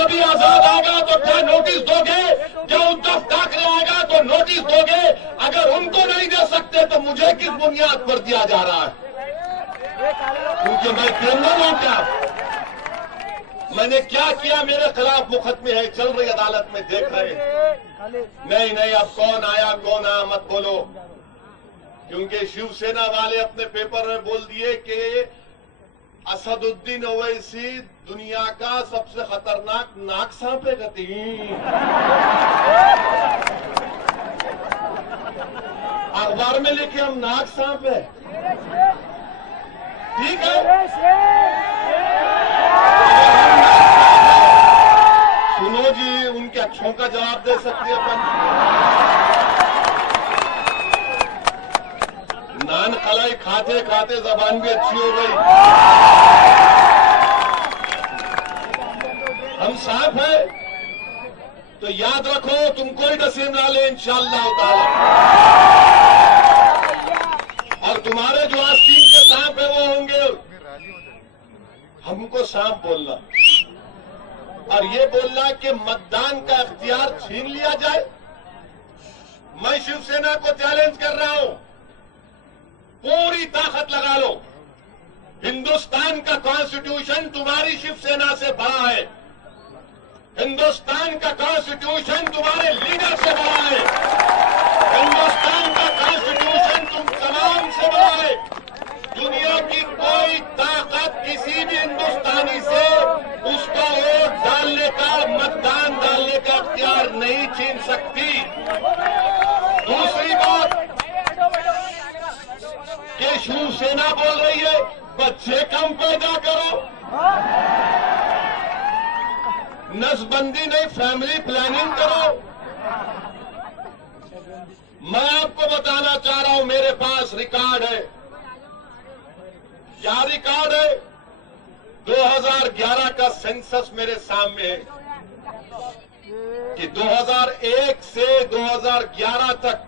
नबी आजाद आएगा तो क्या नोटिस दोगे? क्या उद्धव ठाकरे आएगा तो नोटिस दोगे? अगर उनको नहीं दे सकते तो मुझे किस बुनियाद पर दिया जा रहा है? क्योंकि मैं क्रिमिनल हूं क्या? मैंने क्या किया? मेरे खिलाफ मुकदमे है, चल रही अदालत में, देख रहे हैं। नहीं, अब कौन आया कौन आया मत बोलो, क्योंकि शिवसेना वाले अपने पेपर में बोल दिए कि असदुद्दीन ओवैसी दुनिया का सबसे खतरनाक नाक सांप है। गति अखबार में लिखे हम नाक सांप है, ठीक है। सुनो जी, उनके अच्छों का जवाब दे सकते हैं अपन। नान कलाई खाते खाते जबान भी अच्छी हो गई। हम सांप है तो याद रखो, तुमको ही नसीब ना ले इंशाअल्लाह ताला। और तुम्हारे जो आस्तीन के सांप है वो होंगे। हमको सांप बोलना और ये बोलना कि मतदान का अख्तियार छीन लिया जाए। मैं शिवसेना को चैलेंज कर रहा हूं, पूरी ताकत लगा लो। हिंदुस्तान का कॉन्स्टिट्यूशन तुम्हारी शिवसेना से बड़ा है। हिंदुस्तान का कॉन्स्टिट्यूशन तुम्हारे लीडर से बड़ा है। हिंदुस्तान का कॉन्स्टिट्यूशन तुम तमाम से बड़ा है। दुनिया की कोई ताकत किसी भी हिंदुस्तानी से उसका वोट डालने का, मतदान डालने का अख्तियार नहीं छीन सकती। दूसरी बात कि शिवसेना बोल रही है बच्चे कम पैदा करो। नसबंदी नहीं, फैमिली प्लानिंग करो। मैं आपको बताना चाह रहा हूं, मेरे पास रिकॉर्ड है। क्या रिकॉर्ड है? 2011 का सेंसस मेरे सामने है कि 2001 से 2011 तक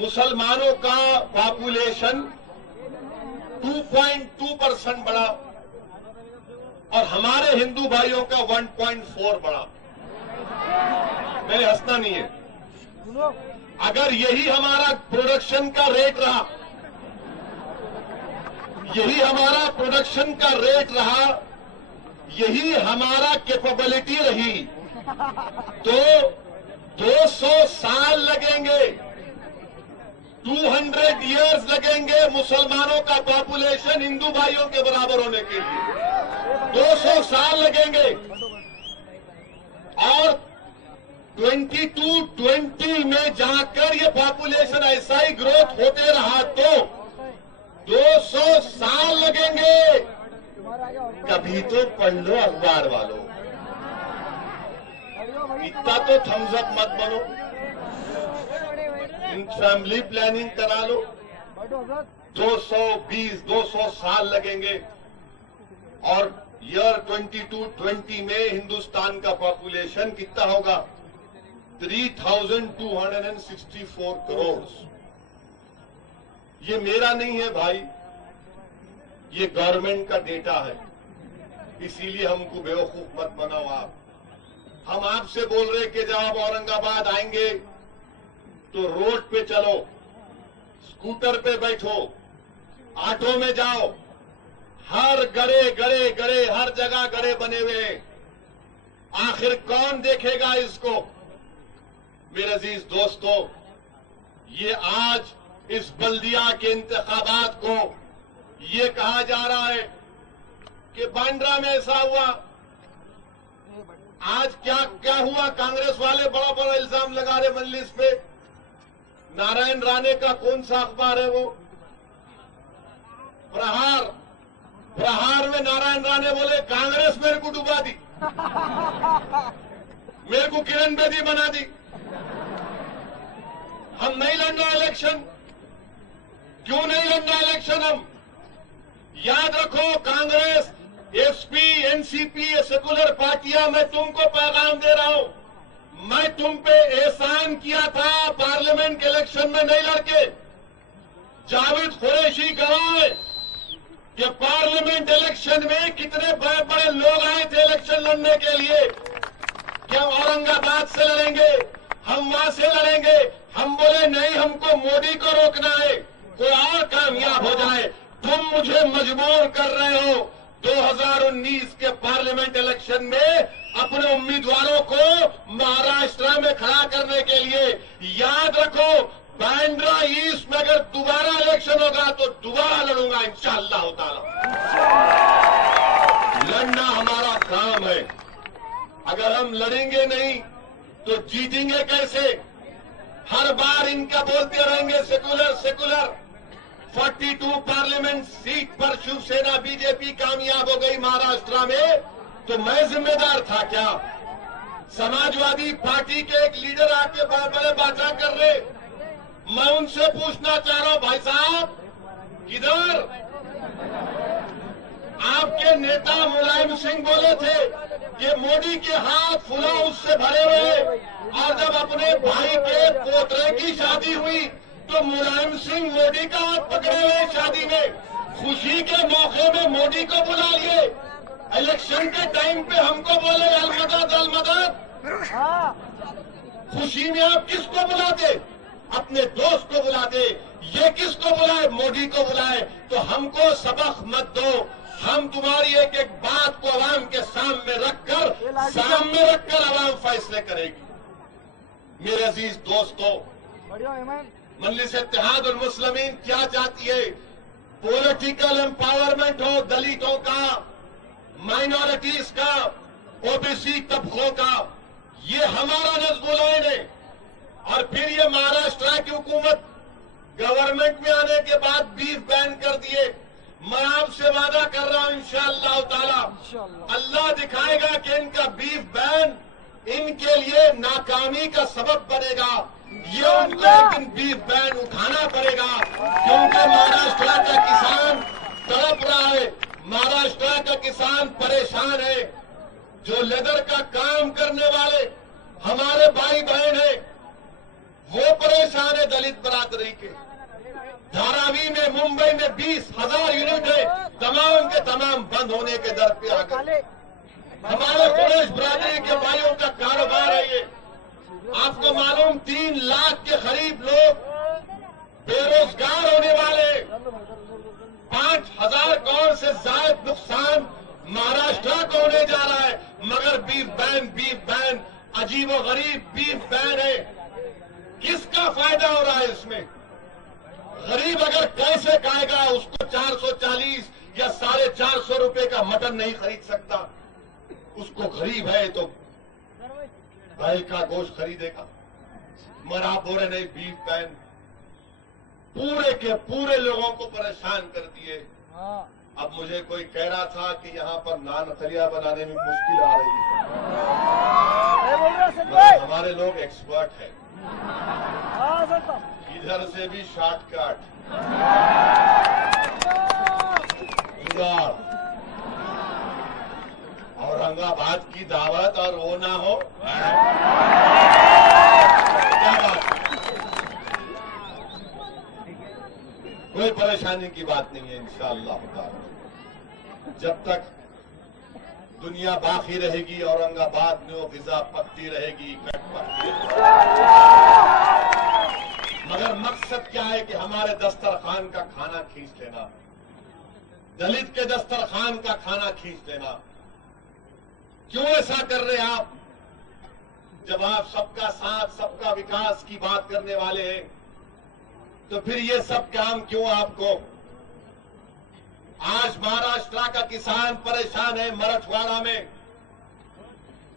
मुसलमानों का पॉपुलेशन 2.2% बढ़ा और हमारे हिंदू भाइयों का 1.4 बढ़ा। मैंने हंसना नहीं है। अगर यही हमारा प्रोडक्शन का रेट रहा, यही हमारा प्रोडक्शन का रेट रहा, यही हमारा कैपेबिलिटी रही, तो 200 साल लगेंगे, 200 इयर्स लगेंगे मुसलमानों का पॉपुलेशन हिंदू भाइयों के बराबर होने के लिए। 200 साल लगेंगे। और 2020 में जाकर ये पॉपुलेशन ऐसा ही ग्रोथ होते रहा तो 200 साल लगेंगे। कभी तो पढ़ लो अखबार वालों, इतना तो थम्सअप मत बनो, फैमिली प्लानिंग करा लो। 200 साल लगेंगे और ईयर 2020 में हिंदुस्तान का पॉपुलेशन कितना होगा? 3264 करोड़। ये मेरा नहीं है भाई, ये गवर्नमेंट का डेटा है। इसीलिए हमको बेवकूफ मत बनाओ आप। हम आपसे बोल रहे कि जब आप औरंगाबाद आएंगे तो रोड पे चलो, स्कूटर पे बैठो, ऑटो में जाओ, हर गड़े हर जगह गड़े बने हुए हैं। आखिर कौन देखेगा इसको? मेरे अजीज दोस्तों, ये आज इस बल्दिया के इंतखाबात को ये कहा जा रहा है कि बांद्रा में ऐसा हुआ। आज क्या हुआ? कांग्रेस वाले बड़ा बड़ा इल्जाम लगा रहे मजलिस पे। नारायण राणे का कौन सा अखबार है वो? प्रहार में नारायण राणे बोले कांग्रेस मेरे को डुबा दी, मेरे को किरण बेदी बना दी, हम नहीं लड़ना इलेक्शन। क्यों नहीं लड़ना इलेक्शन? हम याद रखो, कांग्रेस, एसपी, एनसीपी, ये सेकुलर पार्टियां, मैं तुमको पैगाम दे रहा हूं, मैं तुम पे एहसान किया था पार्लियामेंट के इलेक्शन में नहीं लड़के। जावेद कुरैशी गवाह है कि पार्लियामेंट इलेक्शन में कितने बड़े बड़े लोग आए थे इलेक्शन लड़ने के लिए कि हम औरंगाबाद से लड़ेंगे, हम वहां से लड़ेंगे। हम बोले नहीं, हमको मोदी को रोकना है, कोई और कामयाब हो जाए। तुम मुझे मजबूर कर रहे हो 2019 के पार्लियामेंट इलेक्शन में अपने उम्मीदवारों को महाराष्ट्र में खड़ा करने के लिए। याद रखो, बांद्रा ईस्ट में अगर दोबारा इलेक्शन होगा तो दोबारा लड़ूंगा इंशाअल्लाह ताला। लड़ना हमारा काम है। अगर हम लड़ेंगे नहीं तो जीतेंगे कैसे? हर बार इनका बोलते रहेंगे सेकुलर सेकुलर। 42 पार्लियामेंट सीट पर शिवसेना बीजेपी कामयाब हो गई महाराष्ट्र में, तो मैं जिम्मेदार था क्या? समाजवादी पार्टी के एक लीडर आके बड़े बातें कर रहे। मैं उनसे पूछना चाह रहा हूं, भाई साहब किधर? आपके नेता मुलायम सिंह बोले थे कि मोदी के हाथ फूला उससे भरे हुए, और जब अपने भाई के पोतरे की शादी हुई तो मुलायम सिंह मोदी का हाथ पकड़े हुए शादी में। खुशी के मौके में मोदी को बुला लिए, इलेक्शन के टाइम पे हमको बोले अलमदद अलमदद। खुशी में आप किसको बुलाते? अपने दोस्त को बुलाते। ये किसको बुलाए? मोदी को बुलाए। तो हमको सबक मत दो। हम तुम्हारी एक एक बात को अवाम के सामने रखकर अवाम फैसले करेगी। मेरे अजीज दोस्तों, मजलिस इत्तेहादुल मुस्लिमीन क्या चाहती है? पॉलिटिकल एम्पावरमेंट हो दलितों का, माइनॉरिटीज का, ओबीसी तबकों का। ये हमारा नज़्मुल ऐन है। और फिर ये महाराष्ट्र की हुकूमत गवर्नमेंट में आने के बाद बीफ बैन कर दिए। मैं आपसे वादा कर रहा हूं इंशाअल्लाह ताला अल्लाह दिखाएगा कि इनका बीफ बैन इनके लिए नाकामी का सबब बनेगा। ये उनको एक दिन बीफ बैन उठाना पड़ेगा, क्योंकि महाराष्ट्र का किसान तड़प रहा है, महाराष्ट्र का किसान परेशान है। जो लेदर का काम करने वाले हमारे भाई बहन हैं वो परेशान है। दलित बरादरी के धारावी में, मुंबई में 20,000 यूनिट है, तमाम के तमाम बंद होने के दर पे आ गए। हमारे कुरैश बरादरी के भाइयों का कारोबार है ये। आपको मालूम 3 लाख के करीब लोग बेरोजगार होने वाले। 5,000 करोड़ से ज्यादा नुकसान महाराष्ट्र को होने जा रहा है। मगर बीफ बैन अजीबो गरीब बीफ बैन है। किसका फायदा हो रहा है इसमें? गरीब अगर कैसे खाएगा? उसको 440 या 450 रुपए का मटन नहीं खरीद सकता। उसको गरीब है तो बैल का गोश्त खरीदेगा। मगर आप बोल रहे नहीं, बीफ बैन पूरे के पूरे लोगों को परेशान कर दिए। अब मुझे कोई कह रहा था कि यहाँ पर नान खलिया बनाने में मुश्किल आ रही है। हमारे लोग एक्सपर्ट हैं, इधर से भी शॉर्टकट जुगाड़। औरंगाबाद की दावत और वो ना हो, क्या बात? कोई परेशानी की बात नहीं है इंशाअल्लाह। जब तक दुनिया बाकी रहेगी औरंगाबाद में वो फिजा पकती रहेगी, कट पकती रहेगी। मगर मकसद क्या है कि हमारे दस्तरखान का खाना खींच लेना, दलित के दस्तरखान का खाना खींच लेना। क्यों ऐसा कर रहे हैं आप? जब आप सबका साथ सबका विकास की बात करने वाले हैं तो फिर ये सब काम क्यों आपको? आज महाराष्ट्र का किसान परेशान है। मराठवाड़ा में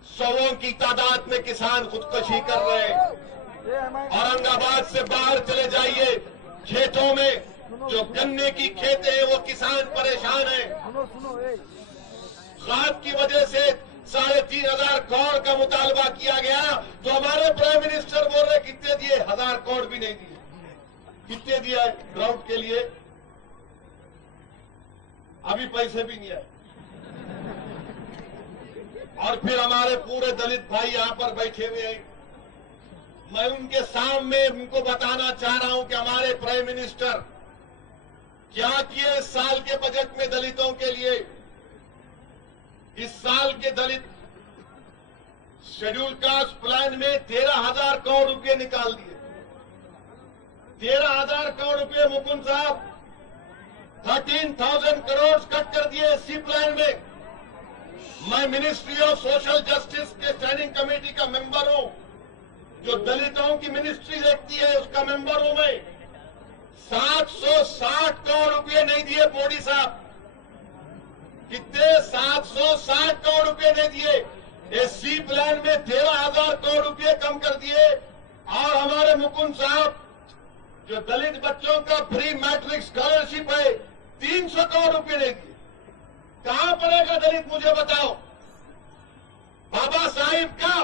100 की तादाद में किसान खुदकुशी कर रहे हैं। औरंगाबाद से बाहर चले जाइए, खेतों में जो गन्ने की खेतें हैं वो किसान परेशान हैं। खाद की वजह से 3,500 करोड़ का मुतालबा किया गया तो हमारे प्राइम मिनिस्टर बोल रहे कितने दिए? 1,000 करोड़ भी नहीं दिए। कितने दिया ड्राउट के लिए? अभी पैसे भी नहीं आए। और फिर हमारे पूरे दलित भाई यहां पर बैठे हुए हैं। मैं उनके सामने उनको बताना चाह रहा हूं कि हमारे प्राइम मिनिस्टर क्या किए इस साल के बजट में दलितों के लिए। इस साल के दलित शेड्यूल कास्ट प्लान में 13,000 करोड़ रुपए निकाल दिए। 13,000 करोड़ रुपए मुकुंद साहब 13,000 करोड़ कट कर दिए एससी प्लान में। मैं मिनिस्ट्री ऑफ सोशल जस्टिस के स्टैंडिंग कमेटी का मेंबर हूं, जो दलितों की मिनिस्ट्री देखती है उसका मेंबर हूं मैं। 760 करोड़ रुपए नहीं दिए मोदी साहब। कितने? 760 करोड़ रुपए नहीं दिए। एससी प्लान में 13,000 करोड़ रुपए कम कर दिए। और हमारे मुकुंद साहब जो दलित बच्चों का प्री मैट्रिक स्कॉलरशिप है 300 करोड़ रुपए नहीं दिए। कहां पड़ेगा दलित, मुझे बताओ। बाबा साहिब का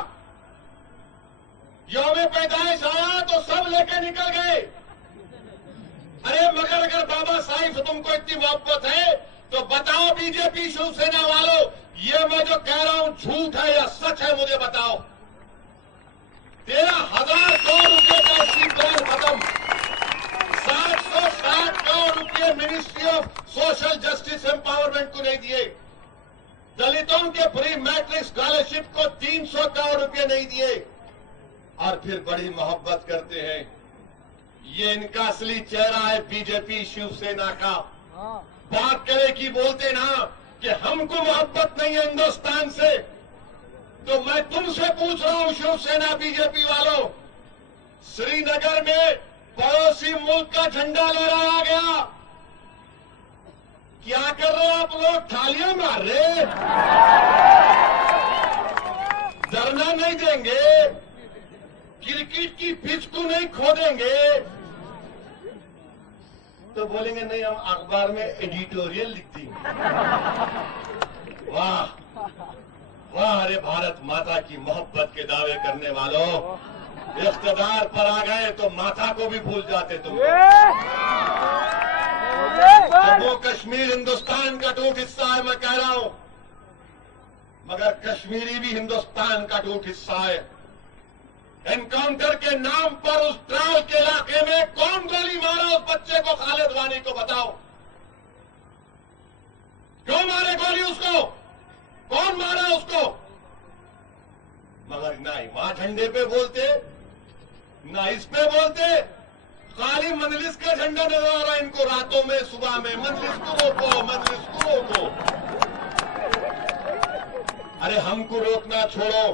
यौम पैदाइश आया तो सब लेके निकल गए। अरे मगर अगर बाबा साहिब से तुमको इतनी मोहब्बत है तो बताओ बीजेपी शिवसेना वालों, ये मैं जो कह रहा हूं झूठ है या सच है, मुझे बताओ। 13,000 करोड़ रुपए का एससी प्लान खत्म। 760 करोड़ रुपए ministry of social justice empowerment को नहीं दिए। दलितों के प्री मैट्रिक स्कॉलरशिप को 300 करोड़ रुपए नहीं दिए। और फिर बड़ी मोहब्बत करते हैं। ये इनका असली चेहरा है बीजेपी शिवसेना का। बात करे कि बोलते ना कि हमको मोहब्बत नहीं है हिंदुस्तान से, तो मैं तुमसे पूछ रहा हूं शिवसेना बीजेपी वालों, श्रीनगर में पड़ोसी मुल्क का झंडा लहराया गया, क्या कर रहे हो आप लोग? थालियां मार रहे? धरना नहीं देंगे? क्रिकेट की पिच को नहीं खोदेंगे? तो बोलेंगे नहीं हम अखबार में एडिटोरियल लिखती हैं। वाह वाह, अरे भारत माता की मोहब्बत के दावे करने वालों, इख्तिदार पर आ गए तो माता को भी भूल जाते तुम। जम्मू कश्मीर हिंदुस्तान का टूट हिस्सा है, मैं कह रहा हूं, मगर कश्मीरी भी हिंदुस्तान का टूट हिस्सा है। एनकाउंटर के नाम पर उस ट्राल के इलाके में कौन गोली मारा उस बच्चे को, खालिद वानी को बताओ। क्यों मारे गोली उसको? कौन मारा उसको? मगर ना मां झंडे पे बोलते, ना इस पे बोलते। खाली मजलिस का झंडा नजर आ रहा है इनको रातों में, सुबह में। मजलिस को रोको, मजलिस को रोको। अरे हमको रोकना छोड़ो,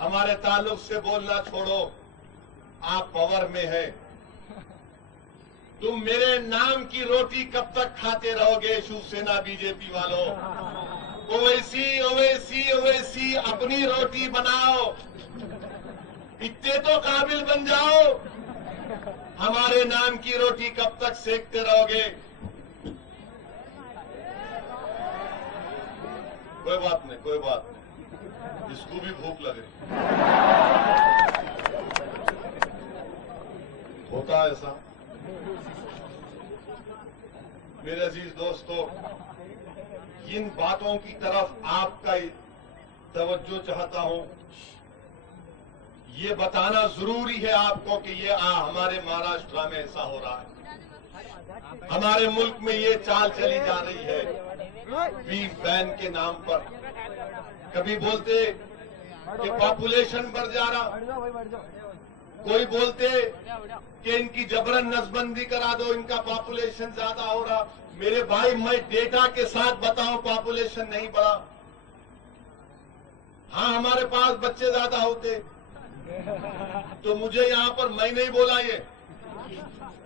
हमारे ताल्लुक से बोलना छोड़ो। आप पावर में है, तुम मेरे नाम की रोटी कब तक खाते रहोगे शिवसेना बीजेपी वालों? ओवैसी ओवैसी ओवैसी अपनी रोटी बनाओ, इतने तो काबिल बन जाओ। हमारे नाम की रोटी कब तक सेकते रहोगे? कोई बात नहीं, कोई बात नहीं, इसको भी भूख लगे, होता है ऐसा। मेरे अजीज दोस्तों, इन बातों की तरफ आपका तवज्जो चाहता हूं। ये बताना जरूरी है आपको कि ये हमारे महाराष्ट्र में ऐसा हो रहा है, हमारे मुल्क में ये चाल चली जा रही है बीफ बैन के नाम पर। कभी बोलते कि पॉपुलेशन बढ़ जा रहा, कोई बोलते कि इनकी जबरन नसबंदी करा दो, इनका पॉपुलेशन ज्यादा हो रहा। मेरे भाई, मैं डेटा के साथ बताऊं, पॉपुलेशन नहीं बढ़ा। हाँ, हमारे पास बच्चे ज्यादा होते तो मुझे यहां पर, मैं नहीं बोला ये,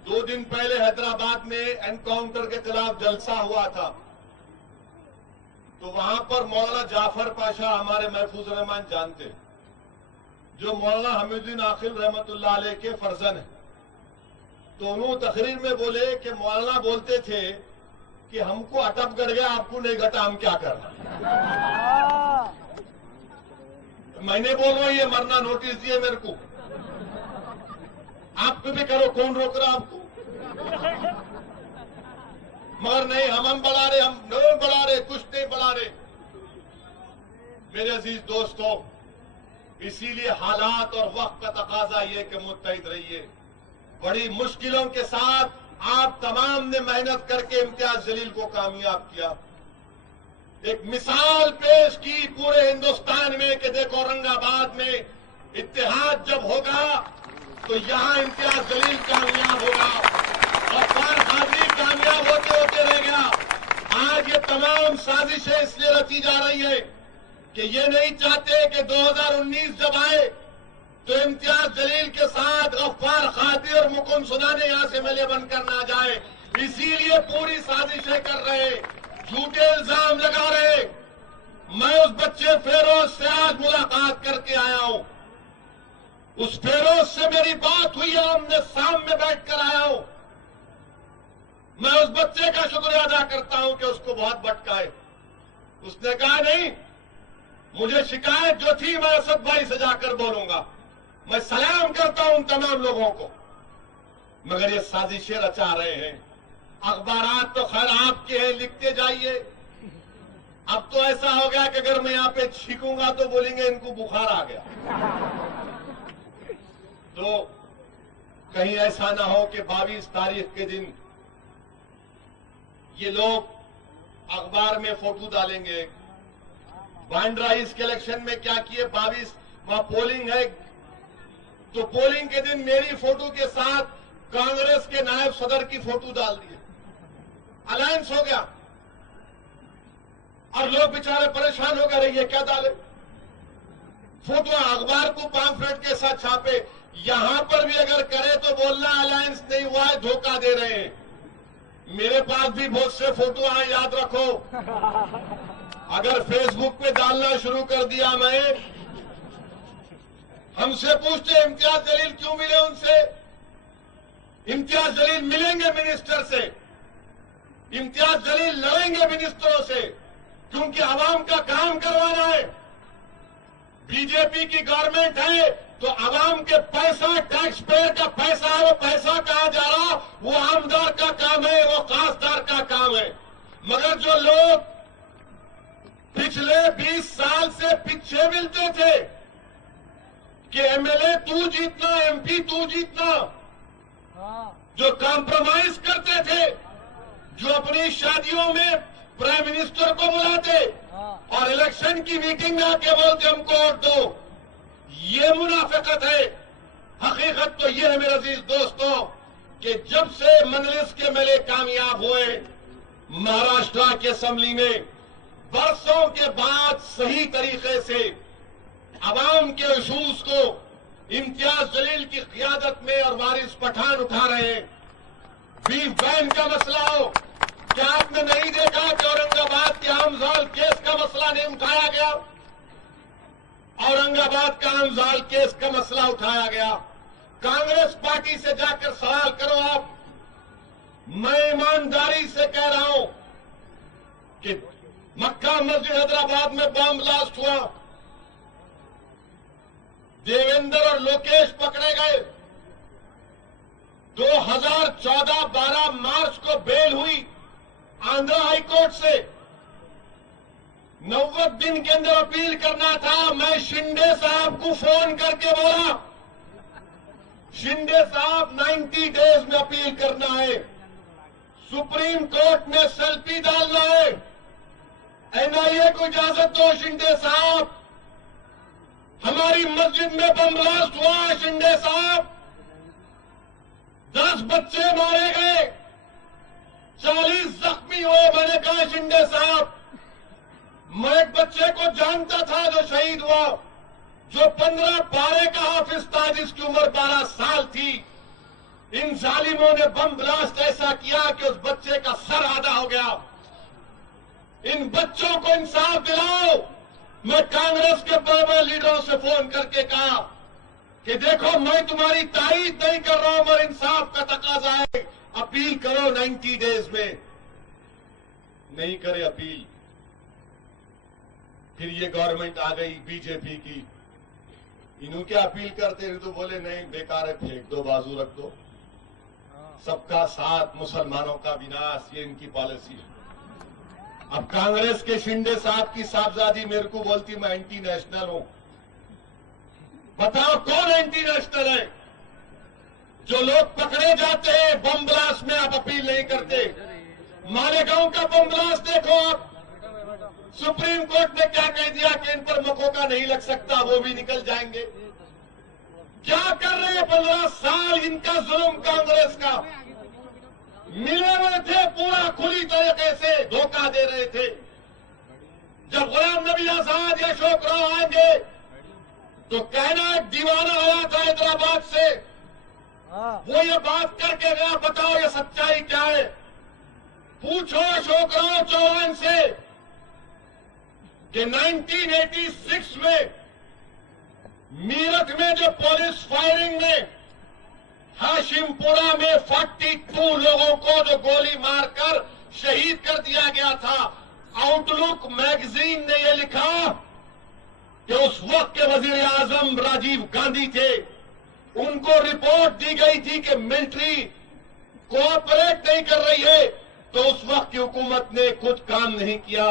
2 दिन पहले हैदराबाद में एनकाउंटर के खिलाफ जलसा हुआ था, तो वहां पर मौलाना जाफर पाशा, हमारे महफूज रहमान जानते, जो मौलाना हमीदुद्दीन आखिल रहमतुल्लाह अलैह के फर्जन है, तो उन्होंने तकरीर में बोले कि मौलाना बोलते थे कि हमको अटक गड़ गया, आपको नहीं घटा, हम क्या करना। मैंने बोल रहा हूं ये मरना नोटिस दिए मेरे को, आप भी करो, कौन रोक रहा आपको? मगर नहीं, हम बढ़ा रहे, हम नहीं बढ़ा रहे, कुछ नहीं बढ़ा रहे। मेरे अजीज दोस्तों, इसीलिए हालात और वक्त का तकाजा ये कि मुत्तहिद रहिए। बड़ी मुश्किलों के साथ आप तमाम ने मेहनत करके इम्तियाज जलील को कामयाब किया। एक मिसाल पेश की पूरे हिंदुस्तान में कि देखो औरंगाबाद में इत्तेहाद जब होगा तो यहां इम्तियाज जलील कामयाब होगा और फारहादी कामयाब होते होते रह गया। आज ये तमाम साजिशें इसलिए रची जा रही है कि ये नहीं चाहते कि 2019 जब आए तो इम्तियाज जलील के साथ गफ्फार खादी और मुकुंद सुनाने यहां से मिले बनकर ना जाए, इसीलिए पूरी साजिशें कर रहे, झूठे इल्जाम लगा रहे। मैं उस बच्चे फेरोज से आज मुलाकात करके आया हूं, उस फेरोज से मेरी बात हुई है, हमने सामने बैठकर आया हूं। मैं उस बच्चे का शुक्रिया अदा करता हूं कि उसको बहुत भटकाए। उसने कहा नहीं, मुझे शिकायत जो थी मैं असद भाई से जाकर बोलूंगा। मैं सलाम करता हूं उन तमाम लोगों को, मगर ये साजिशें रचा रहे हैं। अखबारात तो खैर आपके हैं, लिखते जाइए। अब तो ऐसा हो गया कि अगर मैं यहां पे छींकूंगा तो बोलेंगे इनको बुखार आ गया। तो कहीं ऐसा ना हो कि 22 तारीख के दिन ये लोग अखबार में फोटो डालेंगे। बांद्रा ईस्ट इलेक्शन में क्या किए, 22 वहां पोलिंग है, तो पोलिंग के दिन मेरी फोटो के साथ कांग्रेस के नायब सदर की फोटो डाल दिए, अलायंस हो गया और लोग बेचारे परेशान हो गए, ये क्या डाले फोटो, अखबार को पैम्फलेट के साथ छापे। यहां पर भी अगर करे तो बोलना अलायंस नहीं हुआ है, धोखा दे रहे हैं। मेरे पास भी बहुत से फोटो आए, याद रखो। अगर फेसबुक पे डालना शुरू कर दिया मैं, हमसे पूछते इम्तियाज जलील क्यों मिले उनसे। इम्तियाज जलील मिलेंगे मिनिस्टर से, इम्तियाज जलील लड़ेंगे मिनिस्टरों से, क्योंकि आवाम का काम करवाना है। बीजेपी की गवर्नमेंट है तो आवाम के पैसा, टैक्स पेयर का पैसा है, वो पैसा कहां जा रहा, वो आमदार का काम है, वो खासदार का काम है। मगर जो लोग पिछले 20 साल से पीछे मिलते थे कि एमएलए तू जीतना, एमपी तू जीतना, जो कॉम्प्रोमाइज करते थे, जो अपनी शादियों में प्राइम मिनिस्टर को बुलाते और इलेक्शन की मीटिंग में आके बोलते हमको वोट दो, ये मुनाफिकत है। हकीकत तो ये है मेरे अजीज दोस्तों कि जब से मंजलिस के एमएलए कामयाब हुए महाराष्ट्र के असेंबली में, बरसों के बाद सही तरीके से अवाम के इशूज को इम्तियाज जलील की क़ियादत में और वारिस पठान उठा रहे हैं। बीफ बैन का मसला हो, क्या आपने नहीं देखा कि औरंगाबाद के आमजाल केस का मसला नहीं उठाया गया? औरंगाबाद का आमजाल केस का मसला उठाया गया। कांग्रेस पार्टी से जाकर सवाल करो आप। मैं ईमानदारी से कह रहा हूं कि मक्का मस्जिद हैदराबाद में बम ब्लास्ट हुआ, देवेंद्र और लोकेश पकड़े गए। 2014-12 मार्च को बेल हुई आंध्र हाईकोर्ट से। 90 दिन के अंदर अपील करना था। मैं शिंदे साहब को फोन करके बोला, शिंदे साहब 90 डेज में अपील करना है, सुप्रीम कोर्ट में सेल्फी डालना है, एनआईए को इजाजत दो। शिंदे साहब, हमारी मस्जिद में बम ब्लास्ट हुआ, शिंदे साहब, 10 बच्चे मारे गए, 40 जख्मी हुए। मैंने कहा शिंदे साहब, मैं एक बच्चे को जानता था जो शहीद हुआ, जो 15 पारे का हाफिज था, जिसकी उम्र 12 साल थी। इन जालिमों ने बम ब्लास्ट ऐसा किया कि उस बच्चे का सर आधा हो गया। इन बच्चों को इंसाफ दिलाओ। मैं कांग्रेस के बड़े लीडरों से फोन करके कहा कि देखो, मैं तुम्हारी तारीफ नहीं कर रहा हूं, मगर इंसाफ का तकाजा है, अपील करो 90 डेज में। नहीं करे अपील। फिर ये गवर्नमेंट आ गई बीजेपी की, इन्हों क्या अपील करते हैं, तो बोले नहीं बेकार है, फेंक दो, बाजू रख दो, सबका साथ मुसलमानों का विनाश, ये इनकी पॉलिसी है। अब कांग्रेस के शिंदे साहब की साहबजादी मेरे को बोलती मैं एंटी नेशनल हूं। बताओ कौन एंटी नेशनल है? जो लोग पकड़े जाते हैं बम ब्लास्ट में, आप अपील नहीं करते। मालेगांव का बम ब्लास्ट देखो आप, सुप्रीम कोर्ट ने क्या कह दिया कि इन पर मकोका नहीं लग सकता, वो भी निकल जाएंगे। क्या कर रहे हैं 15 साल इनका जुल्म कांग्रेस का। मिले हुए थे, पूरा खुली तरीके से धोखा दे रहे थे। जब गुलाम नबी आजाद या अशोक राव आएंगे तो कहना एक दीवाना आया था हैदराबाद से, वो ये बात करके गया, बताओ ये सच्चाई क्या है। पूछो अशोक राव चौहान से कि 1986 में मीरठ में जो पुलिस फायरिंग में हाशिमपुरा में 42 लोगों को जो गोली मारकर शहीद कर दिया गया था, आउटलुक मैगजीन ने यह लिखा कि उस वक्त के वजीर आजम राजीव गांधी थे, उनको रिपोर्ट दी गई थी कि मिलिट्री कोऑपरेट नहीं कर रही है, तो उस वक्त की हुकूमत ने कुछ काम नहीं किया।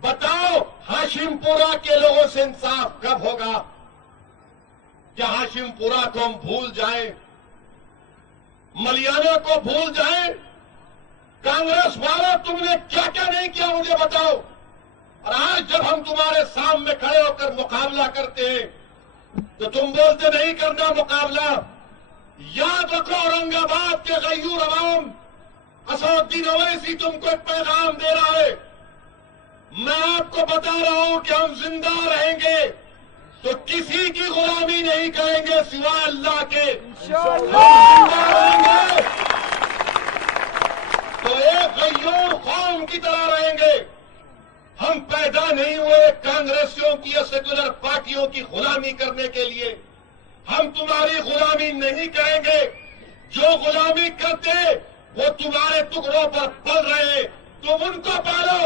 बताओ हाशिमपुरा के लोगों से इंसाफ कब होगा? क्या हाशिमपुरा को हम भूल जाएं, मलियाना को भूल जाएं? कांग्रेस वालों, तुमने क्या क्या नहीं किया मुझे बताओ। और आज जब हम तुम्हारे सामने खड़े होकर मुकाबला करते हैं तो तुम बोलते नहीं करना मुकाबला। याद रखो, औरंगाबाद के गयूर अवाम, असदुद्दीन ओवैसी तुमको एक पैगाम दे रहा है। मैं आपको बता रहा हूं कि हम जिंदा रहेंगे तो किसी की गुलामी नहीं करेंगे सिवाय अल्लाह के। जिंदा रहेंगे तो एक गयूर कौम की तरह रहेंगे। हम पैदा नहीं हुए कांग्रेसियों की या सेक्युलर पार्टियों की गुलामी करने के लिए। हम तुम्हारी गुलामी नहीं करेंगे। जो गुलामी करते वो तुम्हारे टुकड़ों पर पल रहे, तुम उनको पालो।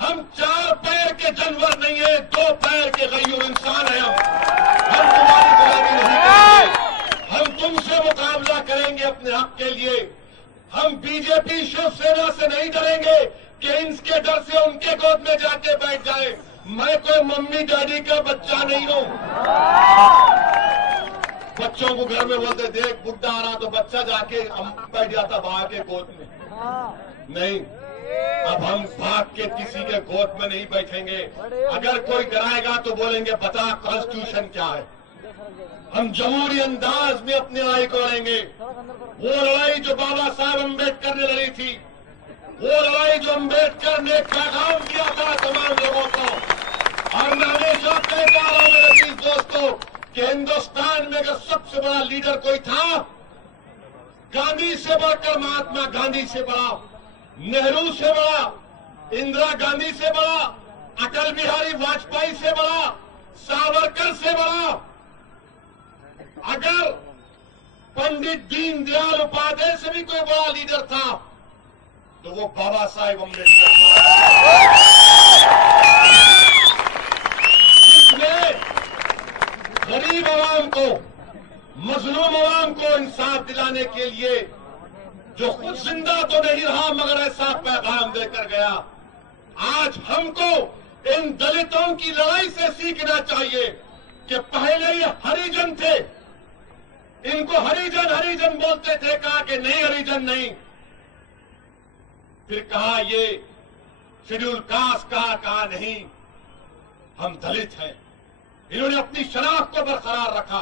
हम 4 पैर के जानवर नहीं है, 2 पैर के गयूर इंसान हैं। हम तुम्हारी गुलामी नहीं करेंगे। हम तुमसे मुकाबला करेंगे अपने हक के लिए। हम बीजेपी शिवसेना से नहीं डरेंगे कि इनके डर से उनके गोद में जाके बैठ जाए। मैं कोई मम्मी डैडी का बच्चा नहीं हूं। बच्चों को घर में बोलते देख बुड्ढा आ रहा तो बच्चा जाके बैठ जाता भाग के गोद में। नहीं, अब हम भाग के किसी के गोद में नहीं बैठेंगे। अगर कोई डराएगा तो बोलेंगे बता कॉन्स्टिट्यूशन क्या है। हम जमहूरी अंदाज में अपनी लड़ाई को लड़ेंगे। वो लड़ाई जो बाबा साहब अम्बेडकर ने लड़ी थी, वो लड़ाई जो अम्बेडकर ने पैगाम दिया था तमाम लोगों को। और मैं हमेशा कहता रहा हूं मेरे अजीज दोस्तों कि हिंदुस्तान में अगर सबसे बड़ा लीडर कोई था, गांधी से बढ़कर महात्मा गांधी से बड़ा, नेहरू से बड़ा, इंदिरा गांधी से बड़ा, अटल बिहारी वाजपेयी से बड़ा, सावरकर से बड़ा, अगर पंडित दीनदयाल उपाध्याय से भी कोई बड़ा लीडर था तो वो बाबा साहेब अम्बेडकर जिसने गरीब आवाम को, मजलूम आवाम को इंसाफ दिलाने के लिए जो खुद जिंदा तो नहीं रहा मगर ऐसा पैगाम देकर गया। आज हमको इन दलितों की लड़ाई से सीखना चाहिए कि पहले ये हरिजन थे, इनको हरिजन हरिजन बोलते थे, कहा कि नहीं हरिजन नहीं, फिर कहा ये शेड्यूल कास्ट कहा नहीं, हम दलित हैं। इन्होंने अपनी शनाख्त को बरकरार रखा।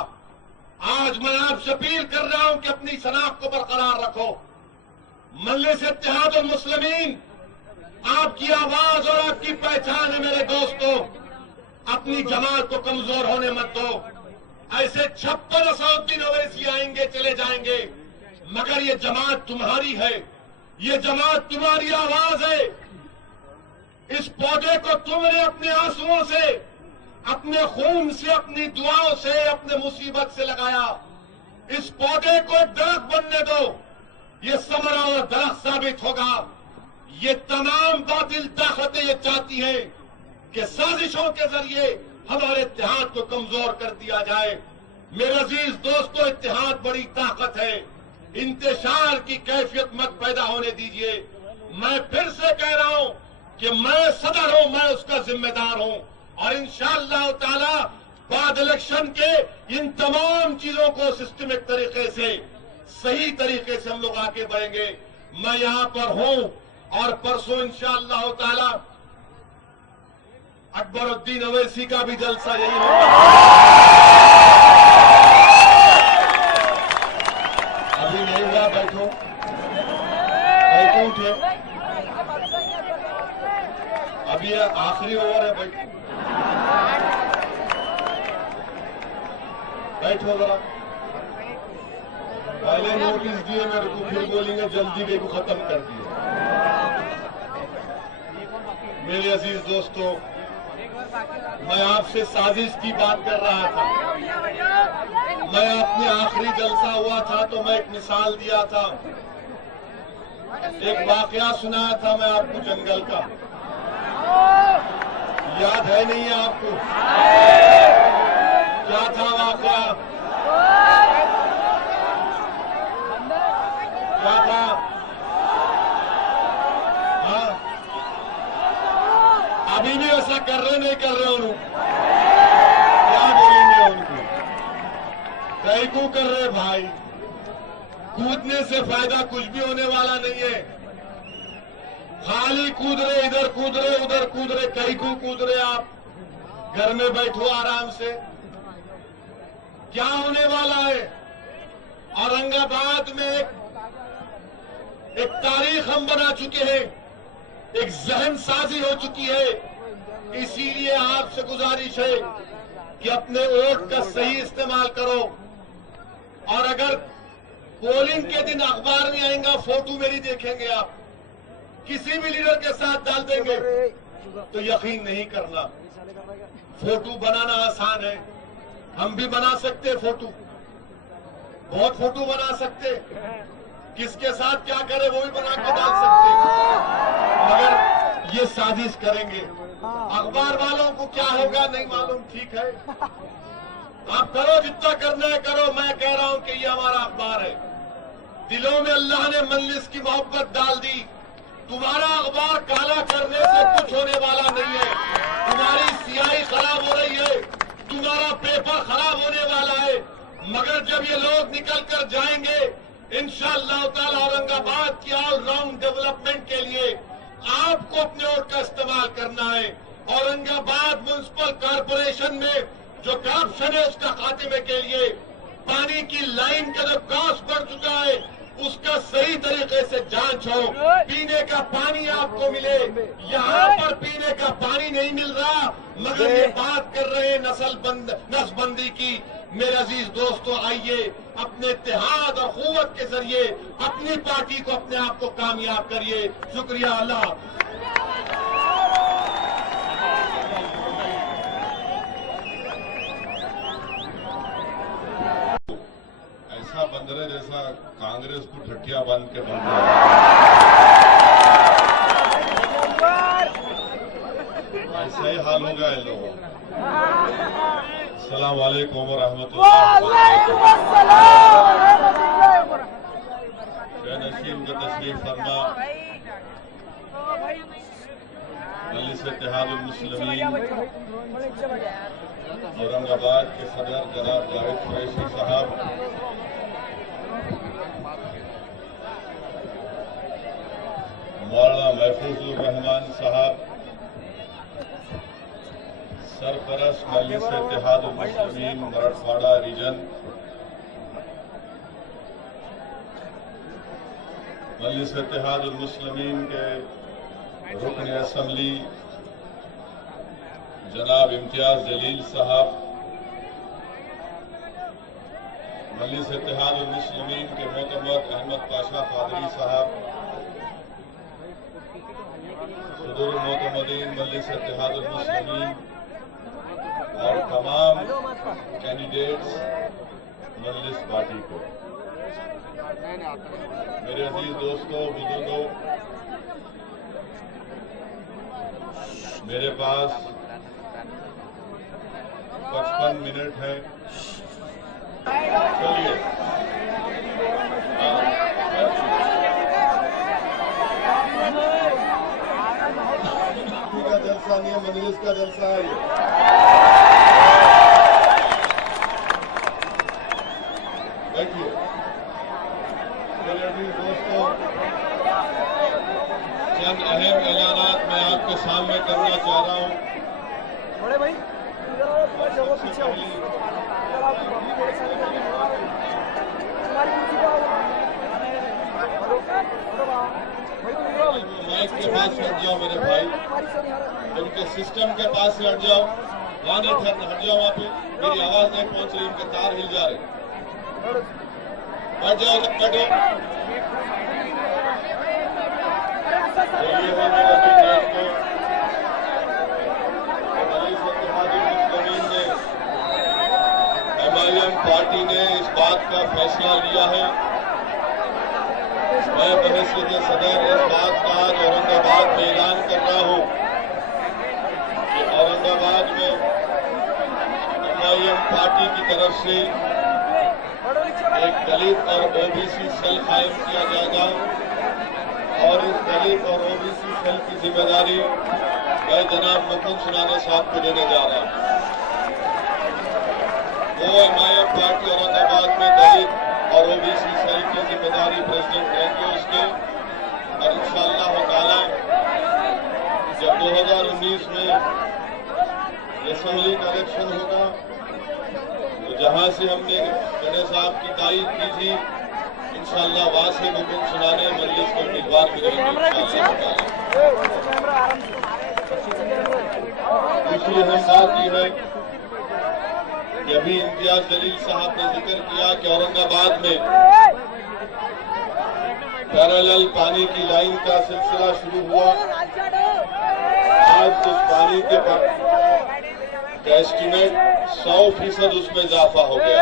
आज मैं आपसे अपील कर रहा हूं कि अपनी शनाख्त को बरकरार रखो। मजलिस इत्तेहादुल मुस्लिमीन आपकी आवाज और आपकी पहचान है मेरे दोस्तों। अपनी जमात को कमजोर होने मत दो। ऐसे 56 असदुद्दीन ओवैसी आएंगे चले जाएंगे, मगर ये जमात तुम्हारी है, ये जमात तुम्हारी आवाज है। इस पौधे को तुमने अपने आंसुओं से, अपने खून से, अपनी दुआओं से, अपने मुसीबत से लगाया। इस पौधे को एक दरख्त बनने दो, ये समरा और दरख्त साबित होगा। ये तमाम बातिल ताकतें ये चाहती हैं कि साजिशों के जरिए हमारे इत्तेहाद को कमजोर कर दिया जाए। मेरे अजीज दोस्तों, इत्तेहाद बड़ी ताकत है, इंतशार की कैफियत मत पैदा होने दीजिए। मैं फिर से कह रहा हूं कि मैं सदर हूं, मैं उसका जिम्मेदार हूं और इंशाअल्लाह ताला बाद इलेक्शन के इन तमाम चीजों को सिस्टमिक तरीके से, सही तरीके से हम लोग आगे बढ़ेंगे। मैं यहां पर हूं और परसों इंशाअल्लाह ताला अकबरुद्दीन अवैसी का भी जलसा यही होगा। अभी नहीं हुआ, बैठो बैठो, उठे, अभी आखिरी ओवर है, बैठो बैठो जरा। पहले नोटिस दिए मेरे को, फिर बोलेंगे जल्दी गई को खत्म कर दिए। मेरे अजीज दोस्तों, मैं आपसे साजिश की बात कर रहा था। मैं अपने आखिरी जलसा हुआ था तो मैं एक मिसाल दिया था, एक वाकया सुनाया था मैं आपको जंगल का। याद है नहीं है आपको? क्या था वाकया? क्या था? हाँ, अभी भी ऐसा कर रहे नहीं कर रहे उनको? क्या बोलेंगे उनको? कई को कर रहे भाई, कूदने से फायदा कुछ भी होने वाला नहीं है। खाली कूद रहे, इधर कूद रहे, उधर कूद रहे, कई को कूद रहे। आप घर में बैठो आराम से, क्या होने वाला है? औरंगाबाद में एक तारीख हम बना चुके हैं, एक जहन साजी हो चुकी है। इसीलिए आपसे गुजारिश है कि अपने वोट का सही इस्तेमाल करो। और अगर पोलिंग के दिन अखबार में आएगा, फोटो मेरी देखेंगे, आप किसी भी लीडर के साथ डाल देंगे तो यकीन नहीं करना। फोटो बनाना आसान है, हम भी बना सकते फोटो, बहुत फोटो बना सकते, किसके साथ क्या करे वो भी बना के डाल सकते, मगर ये साजिश करेंगे। अखबार वालों को क्या होगा नहीं मालूम, ठीक है, आप करो जितना करना है करो। मैं कह रहा हूं कि ये हमारा अखबार है, दिलों में अल्लाह ने मजलिस की मोहब्बत डाल दी। तुम्हारा अखबार काला करने से कुछ होने वाला नहीं है। तुम्हारी स्याही खराब हो रही है, तुम्हारा पेपर खराब होने वाला है, मगर जब ये लोग निकल कर जाएंगे इंशाअल्लाह ताला औरंगाबाद की ऑलराउंड डेवलपमेंट के लिए आपको अपने वोट का इस्तेमाल करना है। औरंगाबाद म्युनिसिपल कॉर्पोरेशन में जो करप्शन है उसका खात्मे के लिए, पानी की लाइन का जो कॉस्ट बढ़ चुका है उसका सही तरीके से जांच हो, पीने का पानी आपको मिले। यहाँ पर पीने का पानी नहीं मिल रहा, मगर ये बात कर रहे हैं नसबंदी की। मेरे अजीज दोस्तों, आइए अपने इत्तेहाद और कुव्वत के जरिए अपनी पार्टी को, अपने आप को कामयाब करिए। शुक्रिया। अल्लाह। ऐसा बंदरे जैसा कांग्रेस को ठठिया बांध के बंद ऐसा ही हाल होगा इन लोगों। अस्सलाम वालेकुम व रहमतुल्लाह। नसीम का तशरीफ फरमा मजलिस इत्तेहादुल मुस्लिमीन औरंगाबाद के सदर जनाब जावेद कुरैशी साहब, मौलाना महफूजुर रहमान साहब, सरपरस्त मजलिस इत्तेहादुल मुस्लिमीन मराठवाड़ा रीजन, मजलिस इत्तेहादुल मुस्लिमीन के रुकन असम्बली जनाब इम्तियाज जलील साहब, मजलिस इत्तेहादुल मुस्लिमीन के मोतमद अहमद पाशा कादरी साहब, सदरुल मोतमदीन मजलिस इत्तेहादुल मुस्लिमीन और तमाम कैंडिडेट्स मजलिस पार्टी को, मेरे अजीज दोस्तों, बुजुर्गों, मेरे पास 55 मिनट है। चलिए, का जलसा नहीं है, मजलिस का जलसा है ये। बैठिए मेरे अजीज दोस्तों, चंद अहम ऐलानात मैं आपके सामने करना चाह रहा हूं। बड़े भाई जगह पीछे हो, अगर आप अभी बड़े सारे माइक के पास हट जाओ मेरे भाई, उनके सिस्टम के पास से हट जाओ, वहाँ नहीं हट जाओ, वहाँ पे मेरी आवाज नहीं पहुंच रही, उनके तार हिल जा रहे, हट जाओ बैठो। तो ये है मेरे दोस्तों, MIM पार्टी ने इस बात का फैसला लिया है। मैं बहसीयत सदर इस बात का आज औरंगाबाद में ऐलान कर रहा हूं कि औरंगाबाद में MIM पार्टी की तरफ से एक दलित और OBC सेल कायम किया जाएगा और इस दलित और OBC सेल की जिम्मेदारी मैं जनाब मुकुंद सुनाने साहब को देने जा रहा हूं। वो MIM पार्टी औरंगाबाद में दलित और OBC सेल की जिम्मेदारी प्रेसिडेंट रहेंगे उसके, और इंशाअल्लाह ताला जब 2019 में असेंबली का इलेक्शन होगा तो जहां से हमने गणेश साहब की तारीफ की थी, इंशाअल्लाह वहां से मुकुंद सुनाने मजलिस के उम्मीदवार मिलेंगे। दूसरी अहम बात यह है कि अभी इम्तियाज जलील साहब ने जिक्र किया कि औरंगाबाद में पैरेलल पानी की लाइन का सिलसिला शुरू हुआ। आज उस पानी के का एस्टीमेट 100% उसमें इजाफा हो गया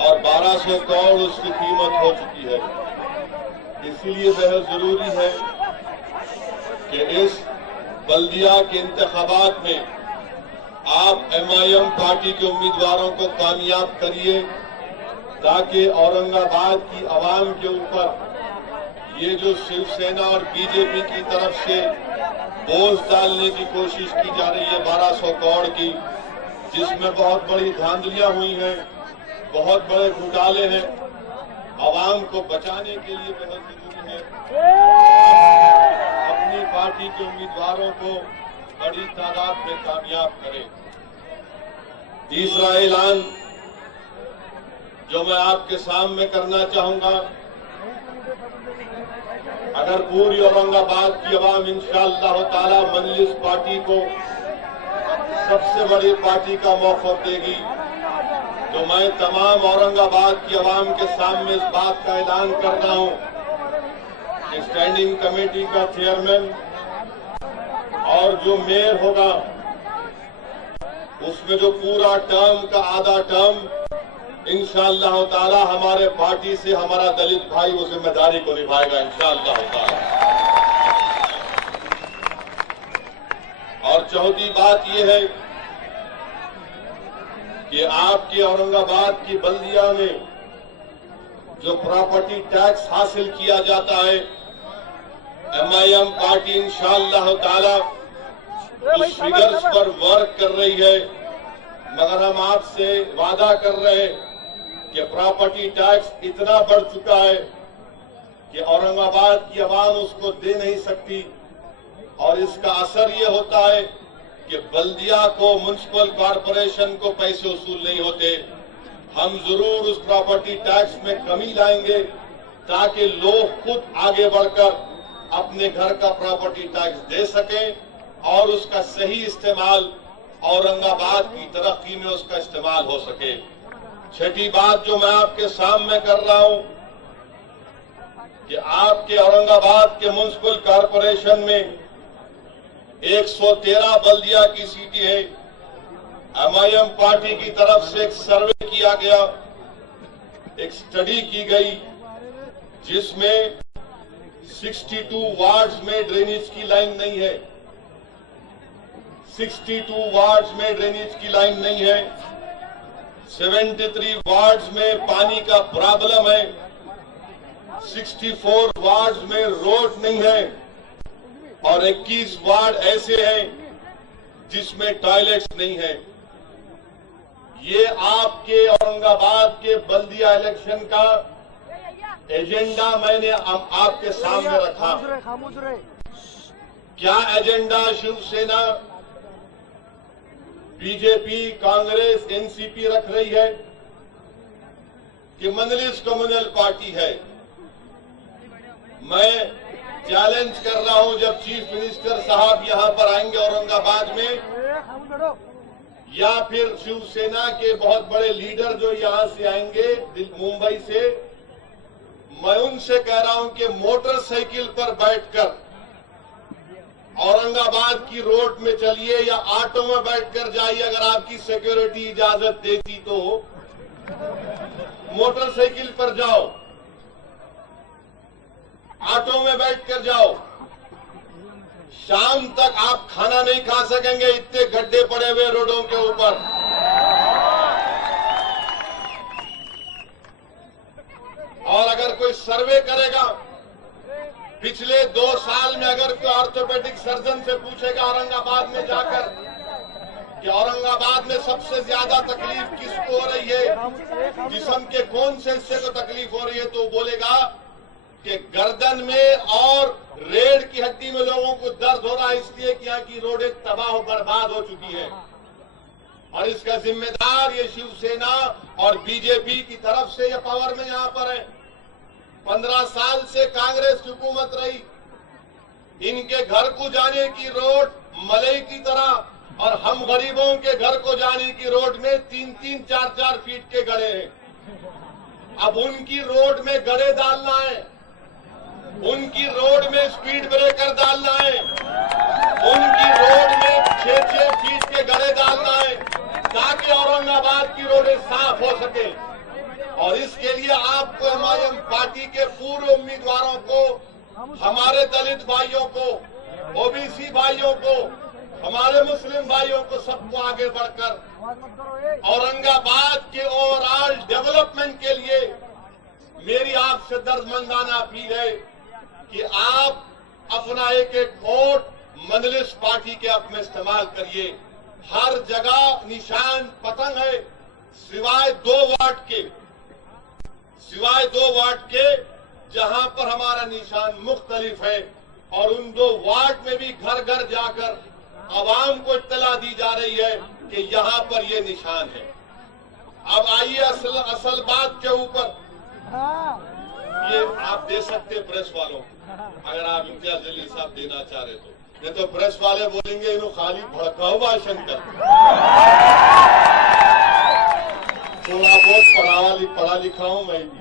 और 1200 करोड़ उसकी कीमत हो चुकी है। इसीलिए बेहद जरूरी है कि इस बल्दिया के इंतखाबात में आप MIM पार्टी के उम्मीदवारों को कामयाब करिए ताकि औरंगाबाद की आवाम के ऊपर ये जो शिवसेना और BJP की तरफ से बोझ डालने की कोशिश की जा रही है 1200 करोड़ की, जिसमें बहुत बड़ी धांधलियां हुई हैं, बहुत बड़े घोटाले हैं, आवाम को बचाने के लिए बहुत जरूरी है अपनी पार्टी के उम्मीदवारों को बड़ी तादाद में कामयाब करें। तीसरा ऐलान जो मैं आपके सामने करना चाहूंगा, अगर पूरी औरंगाबाद की आवाम इंशाअल्लाह ताला मजलिस पार्टी को सबसे बड़ी पार्टी का मौका देगी तो मैं तमाम औरंगाबाद की आवाम के सामने इस बात का ऐलान कर रहा हूं कि स्टैंडिंग कमेटी का चेयरमैन और जो मेयर होगा उसमें जो पूरा टर्म का आधा टर्म इंशाअल्लाह ताला हमारे पार्टी से हमारा दलित भाई वो जिम्मेदारी को निभाएगा इंशाअल्लाह ताला। और चौथी बात यह है कि आपके औरंगाबाद की बल्दिया में जो प्रॉपर्टी टैक्स हासिल किया जाता है, MIM पार्टी इंशाअल्लाह ताला उस फिगर्स पर वर्क कर रही है, मगर हम आपसे वादा कर रहे हैं कि प्रॉपर्टी टैक्स इतना बढ़ चुका है कि औरंगाबाद की आवाम उसको दे नहीं सकती और इसका असर ये होता है कि बल्दिया को म्युनिसिपल कॉरपोरेशन को पैसे वसूल नहीं होते। हम जरूर उस प्रॉपर्टी टैक्स में कमी लाएंगे ताकि लोग खुद आगे बढ़कर अपने घर का प्रॉपर्टी टैक्स दे सकें और उसका सही इस्तेमाल औरंगाबाद की तरक्की में उसका इस्तेमाल हो सके। छठी बात जो मैं आपके सामने कर रहा हूं कि आपके औरंगाबाद के म्युनिसिपल कॉरपोरेशन में 113 बल्दिया की सीटें हैं। MIM पार्टी की तरफ से एक सर्वे किया गया, एक स्टडी की गई जिसमें 62 वार्ड्स में ड्रेनेज की लाइन नहीं है, 62 वार्ड्स में ड्रेनेज की लाइन नहीं है, 73 वार्ड्स में पानी का प्रॉब्लम है, 64 वार्ड्स में रोड नहीं है और 21 वार्ड ऐसे हैं जिसमें टॉयलेट्स नहीं है। ये आपके औरंगाबाद के बल्दिया इलेक्शन का एजेंडा मैंने आपके सामने रखा। क्या agenda Shiv Sena BJP, Congress, NCP रख रही है कि मंजलिस कम्युनल पार्टी है। मैं चैलेंज कर रहा हूं, जब चीफ मिनिस्टर साहब यहां पर आएंगे औरंगाबाद में, या फिर शिवसेना के बहुत बड़े लीडर जो यहां से आएंगे मुंबई से, मैं उनसे कह रहा हूं कि मोटरसाइकिल पर बैठकर औरंगाबाद की रोड में चलिए या ऑटो में बैठकर जाइए, अगर आपकी सिक्योरिटी इजाजत देती तो मोटरसाइकिल पर जाओ, ऑटो में बैठकर जाओ। शाम तक आप खाना नहीं खा सकेंगे, इतने गड्ढे पड़े हुए रोडों के ऊपर। और अगर कोई सर्वे करेगा, पिछले 2 साल में अगर कोई ऑर्थोपेडिक सर्जन से पूछेगा औरंगाबाद में जाकर कि औरंगाबाद में सबसे ज्यादा तकलीफ किसको हो रही है, जिस्म के कौन से हिस्से को तकलीफ हो रही है, तो बोलेगा कि गर्दन में और रीढ़ की हड्डी में लोगों को दर्द हो रहा है, इसलिए कि यहाँ की रोडें तबाह बर्बाद हो चुकी है। और इसका जिम्मेदार ये शिवसेना और बीजेपी की तरफ से ये पावर में यहां पर है। 15 साल से कांग्रेस की हुकूमत रही, इनके घर को जाने की रोड मलई की तरह, और हम गरीबों के घर को जाने की रोड में 3-3, 4-4 फीट के गड्ढे हैं। अब उनकी रोड में गड्ढे डालना है, उनकी रोड में स्पीड ब्रेकर डालना है, उनकी रोड में 6-6 फीट के गड्ढे डालना है, ताकि औरंगाबाद की रोडें साफ हो सके। और इसके लिए आपको एमआईएम पार्टी के पूर्व उम्मीदवारों को, हमारे दलित भाइयों को, ओबीसी भाइयों को, हमारे मुस्लिम भाइयों को, सबको आगे बढ़कर औरंगाबाद के ओवरऑल डेवलपमेंट के लिए मेरी आपसे दर्दमंदाना अपील है कि आप अपना एक वोट मंजलिस पार्टी के हक में इस्तेमाल करिए। हर जगह निशान पतंग है, सिवाय 2 वार्ड के जहां पर हमारा निशान मुख्तलिफ है। और उन 2 वार्ड में भी घर घर जाकर आवाम को इत्तला दी जा रही है कि यहां पर ये निशान है। अब आइए असल बात के ऊपर, ये आप दे सकते प्रेस वालों को, अगर आप इम्तियाज जलील साहब देना चाह रहे तो, नहीं तो प्रेस वाले बोलेंगे इन्हों खाली भड़काऊ भाषण कर। थोड़ा बहुत पढ़ा लिखा हूं मैं भी,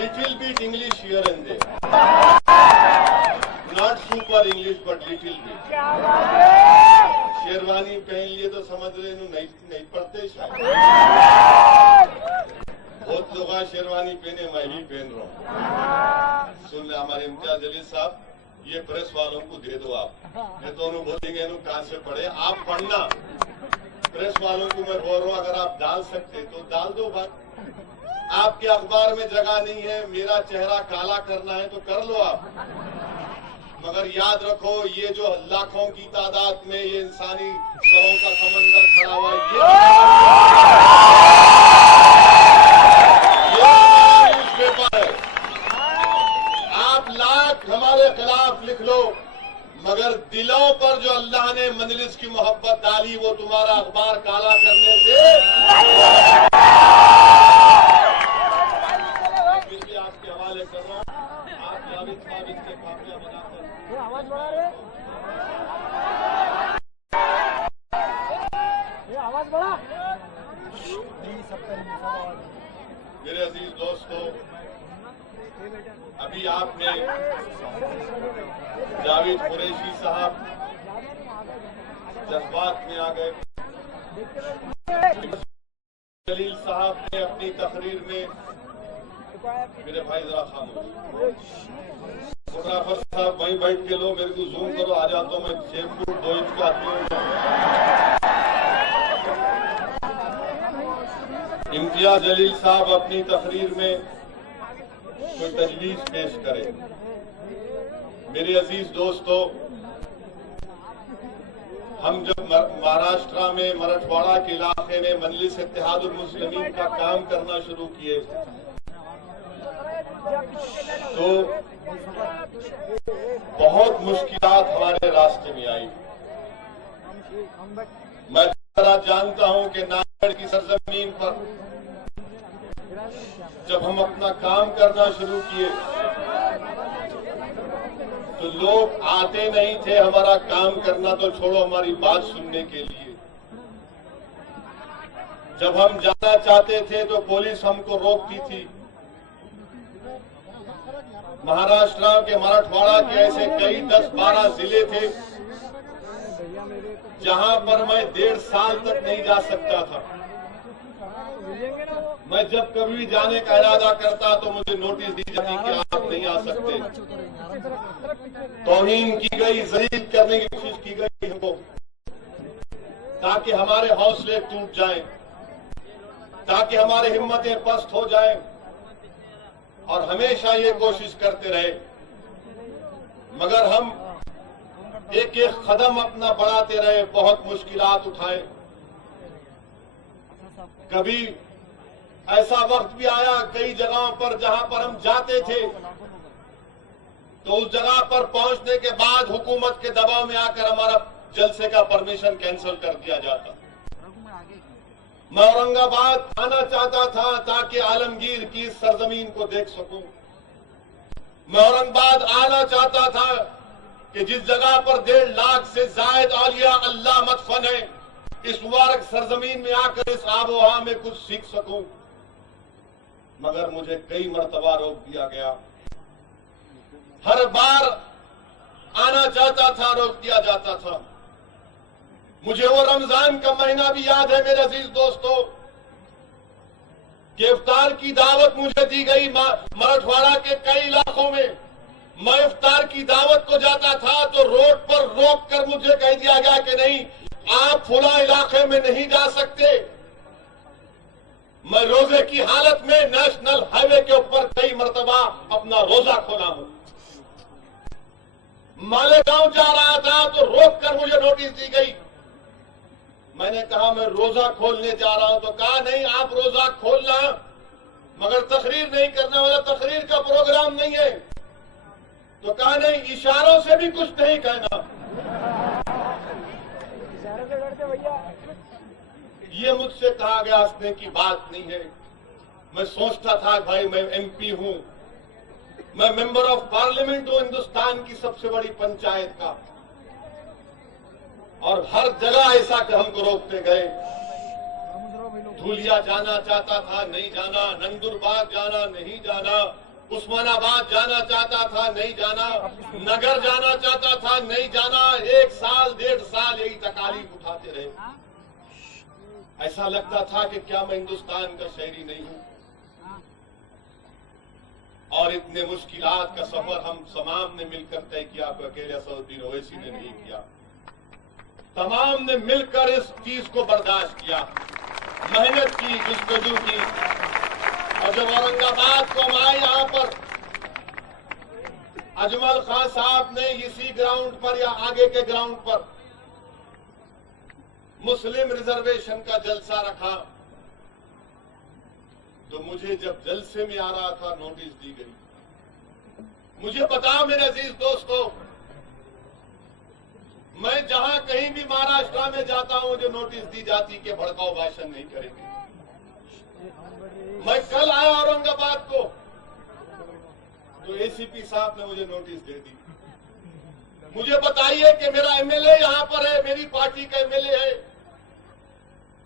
little bit English here and there, not super English but little bit. Sherwani पहन लिए तो समझ रहे नहीं पढ़ते शायद। बहुत लोग शेरवानी पहने, मैं भी पहन रहा हूँ। सुन ले हमारे इम्तियाज जलील साहब, ये प्रेस वालों को दे दो आप, नहीं तो उन्होंने बोलेंगे इन्हों कहां से पढ़े। आप पढ़ना, प्रेस वालों को मैं बोल रहा हूं, अगर आप डाल सकते तो डाल दो भाई। आपके अखबार में जगह नहीं है, मेरा चेहरा काला करना है तो कर लो आप, मगर याद रखो ये जो लाखों की तादाद में ये इंसानी सरों का समंदर खड़ा हुआ है, ये न्यूज़पेपर है। आप लाख हमारे खिलाफ लिख लो, मगर दिलों पर जो अल्लाह ने मंजलिस की मोहब्बत डाली, वो तुम्हारा अखबार काला करने से फिर भी आपके हवाले कर रहा हूं। आप जावेद साहब इसके काफिया बनाकर आवाज बढ़ा रहे, आवाज बढ़ा। मेरे अजीज दोस्तों, अभी आपने जावेद कुरैशी साहब जज्बात में आ गए। जलील साहब ने अपनी तकरीर में, मेरे भाई जरा खामोश, फोटोग्राफर साहब वहीं बैठ के लो, मेरे को जूम करो, आ जाता हूं मैं 6 फुट 2 इंच का आदमी हूं। इम्तियाज जलील साहब अपनी तकरीर में कोई तजवीज पेश करें। मेरे अजीज दोस्तों, हम जब महाराष्ट्र में मराठवाड़ा के इलाके में मजलिस इत्तेहादुल मुस्लिमीन का काम करना शुरू किए, तो बहुत मुश्किलात हमारे रास्ते में आई। मैं जरा जानता हूं कि नागढ़ की सरजमीन पर जब हम अपना काम करना शुरू किए तो लोग आते नहीं थे हमारा काम करना तो छोड़ो हमारी बात सुनने के लिए। जब हम जाना चाहते थे तो पुलिस हमको रोकती थी। महाराष्ट्र के मराठवाड़ा के ऐसे कई 10-12 जिले थे जहां पर मैं 1.5 साल तक नहीं जा सकता था। मैं जब कभी जाने का इरादा करता तो मुझे नोटिस दी जाती कि आप नहीं आ सकते। तौहीन की गई, ज़लील करने की कोशिश की गई हमको, ताकि हमारे हौसले टूट जाएं, ताकि हमारी हिम्मतें पस्त हो जाएं, और हमेशा ये कोशिश करते रहे। मगर हम एक एक कदम अपना बढ़ाते रहे, बहुत मुश्किलात उठाए। कभी ऐसा वक्त भी आया कई जगहों पर जहां पर हम जाते थे तो उस जगह पर पहुंचने के बाद हुकूमत के दबाव में आकर हमारा जलसे का परमिशन कैंसिल कर दिया जाता। मैं औरंगाबाद आना चाहता था ताकि आलमगीर की इस सरजमीन को देख सकूं। मैं औरंगाबाद आना चाहता था कि जिस जगह पर 1.5 लाख से जायद औलिया अल्लाह मदफन है, इस मुबारक सरजमीन में आकर इस आबोहा में कुछ सीख सकूं। मगर मुझे कई मरतबा रोक दिया गया। हर बार आना चाहता था, रोक दिया जाता था। मुझे वो रमजान का महीना भी याद है मेरे अजीज दोस्तों कि इफ्तार की दावत मुझे दी गई मराठवाड़ा के कई इलाकों में। मैं इफ्तार की दावत को जाता था तो रोड पर रोक कर मुझे कह दिया गया कि नहीं, आप फुला इलाके में नहीं जा सकते। मैं रोजे की हालत में नेशनल हाईवे के ऊपर कई मरतबा अपना रोजा खोला हूं। मालेगांव जा रहा था तो रोक कर मुझे नोटिस दी गई। मैंने कहा मैं रोजा खोलने जा रहा हूं, तो कहा नहीं आप रोजा खोलना मगर तकरीर नहीं करने वाला, तकरीर का प्रोग्राम नहीं है। तो कहा नहीं, इशारों से भी कुछ नहीं कहना। ये मुझसे कहा गया, हंसने की बात नहीं है। मैं सोचता था भाई मैं एमपी हूं, मैं मेंबर ऑफ पार्लियामेंट हूं हिंदुस्तान की सबसे बड़ी पंचायत का, और हर जगह ऐसा कि हमको रोकते गए। धूलिया जाना चाहता था, नहीं जाना। नंदुरबाग जाना, नहीं जाना। उस्मानाबाद जाना चाहता था, नहीं जाना। नगर जाना चाहता था, नहीं जाना। 1 साल 1.5 साल यही तकालीफ उठाते रहे। ऐसा लगता था कि क्या मैं हिंदुस्तान का शहरी नहीं हूं। और इतने मुश्किलात का सफर हम तमाम ने मिलकर तय किया, अकेले असदुद्दीन ओवैसी ने नहीं किया। तमाम ने मिलकर इस चीज को बर्दाश्त किया, मेहनत की, जुस्तजू की। और जब औरंगाबाद को हम आए, यहां पर अजमल खान साहब ने इसी ग्राउंड पर या आगे के ग्राउंड पर मुस्लिम रिजर्वेशन का जलसा रखा, तो मुझे जब जलसे में आ रहा था नोटिस दी गई। मुझे पता मेरे अजीज दोस्तों, मैं जहां कहीं भी महाराष्ट्र में जाता हूं जो नोटिस दी जाती कि भड़काऊ भाषण नहीं करेंगे। मैं कल आया औरंगाबाद को तो एसीपी साहब ने मुझे नोटिस दे दी। मुझे बताइए कि मेरा एमएलए यहां पर है, मेरी पार्टी का एमएलए है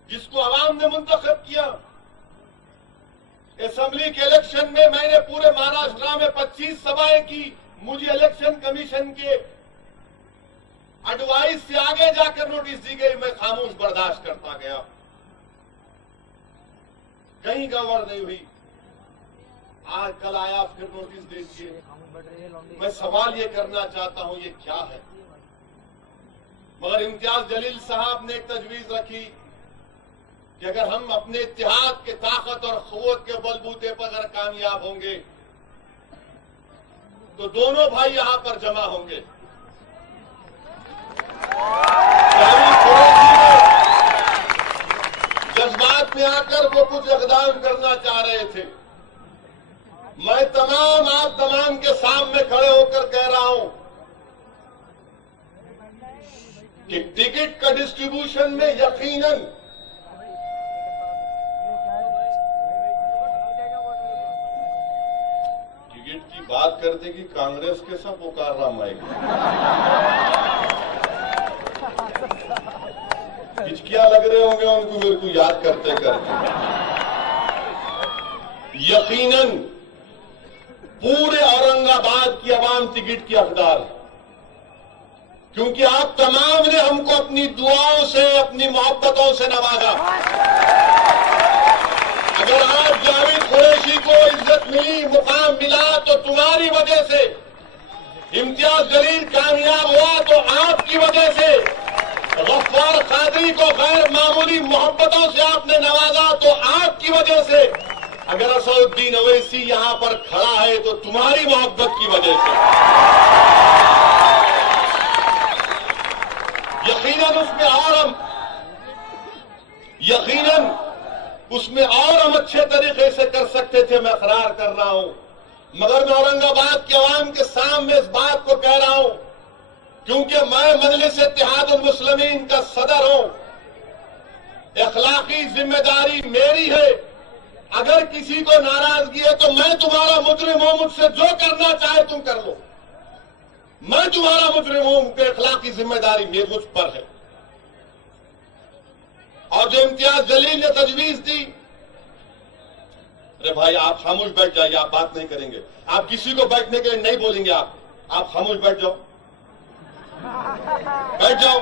जिसको आवाम ने मुंतखब किया। असेंबली के इलेक्शन में मैंने पूरे महाराष्ट्र में 25 सभाएं की। मुझे इलेक्शन कमीशन के एडवाइस से आगे जाकर नोटिस दी गई, मैं खामोश बर्दाश्त करता गया, कहीं गड़बड़ नहीं हुई। आज कल आया फिर नोटिस दे दिए। मैं सवाल ये करना चाहता हूं ये क्या है। मगर इम्तियाज जलील साहब ने एक तजवीज रखी कि अगर हम अपने इत्तेहाद के ताकत और क़ुव्वत के बलबूते पर अगर कामयाब होंगे तो दोनों भाई यहां पर जमा होंगे। जज्बात में आकर वो कुछ इक़दाम करना चाह रहे थे। मैं आप तमाम के सामने खड़े होकर कह रहा हूं कि टिकट का डिस्ट्रीब्यूशन इलेक्शन में यकीनन टिकट की बात करते कि कांग्रेस के सब पुकार रहा माइक हिचकियां लग रहे होंगे उनको मेरे को याद करते करते। यकीनन पूरे औरंगाबाद की आवाम टिकट की हकदार है, क्योंकि आप तमाम ने हमको अपनी दुआओं से, अपनी मोहब्बतों से नवाजा। अगर आज जावेद कुरैशी को इज्जत मिली, मुकाम मिला, तो तुम्हारी वजह से। इम्तियाज जलील कामयाब हुआ तो आपकी वजह से। गफ्फार कादरी को गैर मामूली मोहब्बतों से आपने नवाजा तो आपकी वजह से। अगर असदुद्दीन ओवैसी यहां पर खड़ा है तो तुम्हारी मोहब्बत की वजह से। यकीनन उसमें और हम अच्छे तरीके से कर सकते थे, मैं इकरार कर रहा हूं। मगर मैं औरंगाबाद के अवाम के सामने इस बात को कह रहा हूं, क्योंकि मैं मजलिस इत्तेहादुल मुस्लिमीन का सदर हूं। इखलाकी जिम्मेदारी मेरी है। अगर किसी को नाराजगी है तो मैं तुम्हारा मुजरिम हूं, मुझसे जो करना चाहे तुम कर लो। मैं तुम्हारा मुजरिम हूं, इखलाकी जिम्मेदारी मुझ पर है। और जो इम्तियाज जलील ने तजवीज दी, अरे भाई आप खामोश बैठ जाइए, आप बात नहीं करेंगे, आप किसी को बैठने के लिए नहीं बोलेंगे, आप खामोश बैठ जाओ, बैठ जाओ।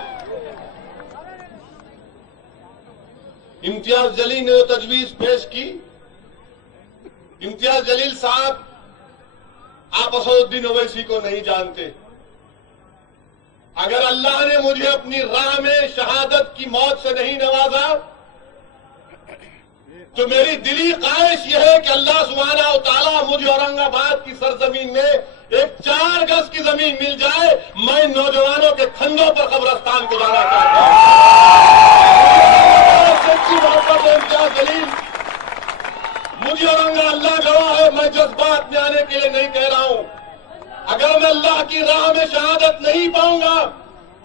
इम्तियाज जलील ने जो तजवीज पेश की, इम्तियाज जलील साहब, आप असदुद्दीन ओवैसी को नहीं जानते। अगर अल्लाह ने मुझे अपनी राह में शहादत की मौत से नहीं नवाजा तो मेरी दिली ख्वाहिश यह है कि अल्लाह सुब्हानहू तआला मुझे औरंगाबाद की सरजमीन में एक 4 गज की जमीन मिल जाए, मैं नौजवानों के कंधों पर कब्रिस्तान को जाना चाहता हूं। सच्ची मोहब्बत है इम्तियाज जलील, मुझे अल्लाह गवाह है, मैं जज्बात में आने के लिए नहीं कह रहा हूं। अगर मैं अल्लाह की राह में शहादत नहीं पाऊंगा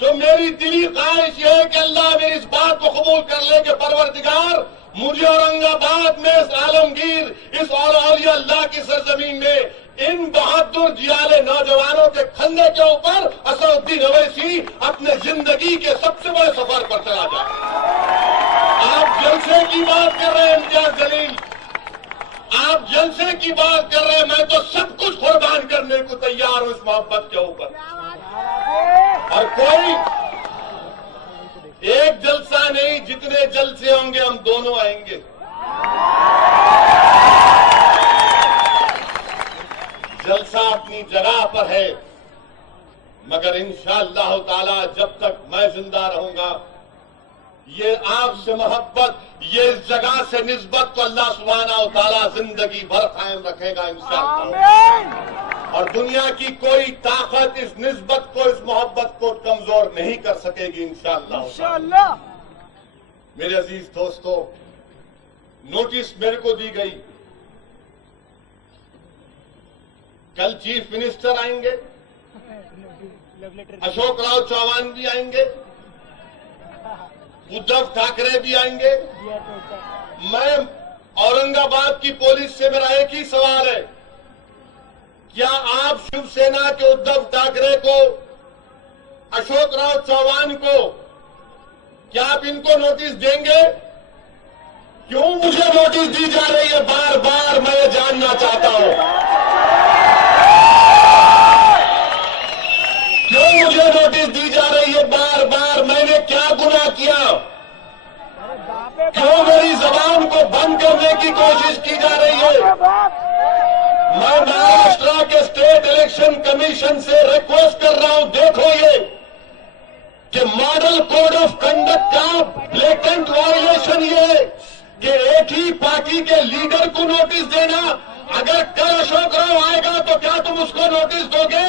तो मेरी दिली ख्वाहिश यह है कि अल्लाह मेरी इस बात को कबूल कर ले कि परवरदिगार मुझे औरंगाबाद में इस आलमगीर, इस औलिया अल्लाह की सरजमीन में इन बहादुर जियाले नौजवानों के कंधे के ऊपर असदुद्दीन ओवैसी अपने जिंदगी के सबसे बड़े सफर पर चला जाए। आप जलसे की बात कर रहे हैं इम्तियाज जलील, आप जलसे की बात कर रहे हैं, मैं तो सब कुछ कुर्बान करने को तैयार हूं इस मोहब्बत के ऊपर। और कोई एक जलसा नहीं, जितने जलसे होंगे हम दोनों आएंगे। जलसा अपनी जगह पर है, मगर इंशाअल्लाह ताला जब तक मैं जिंदा रहूंगा, ये आपसे मोहब्बत, ये इस जगह से निस्बत को अल्लाह सुब्हानहू तआला जिंदगी भर कायम रखेगा इंशाअल्लाह। और दुनिया की कोई ताकत इस निस्बत को, इस मोहब्बत को कमजोर नहीं कर सकेगी इंशाअल्लाह। मेरे अजीज दोस्तों, नोटिस मेरे को दी गई, कल चीफ मिनिस्टर आएंगे, अशोक राव चौहान भी आएंगे, उद्धव ठाकरे भी आएंगे। मैं औरंगाबाद की पुलिस से मेरा एक ही सवाल है, क्या आप शिवसेना के उद्धव ठाकरे को, अशोक राव चौहान को, क्या आप इनको नोटिस देंगे? क्यों मुझे नोटिस दी जा रही है बार बार, मैं ये जानना चाहता हूं। क्यों मुझे नोटिस दी जा रही है बार बार? मैंने क्या गुनाह किया? क्यों मेरी जबान को बंद करने की कोशिश की जा रही है? मैं महाराष्ट्र के स्टेट इलेक्शन कमीशन से रिक्वेस्ट कर रहा हूं, देखो ये कि मॉडल कोड ऑफ कंडक्ट का ब्लेटेंट वायलेशन ये कि एक ही पार्टी के लीडर को नोटिस देना। अगर कल अशोक राव आएगा तो क्या तुम उसको नोटिस दोगे?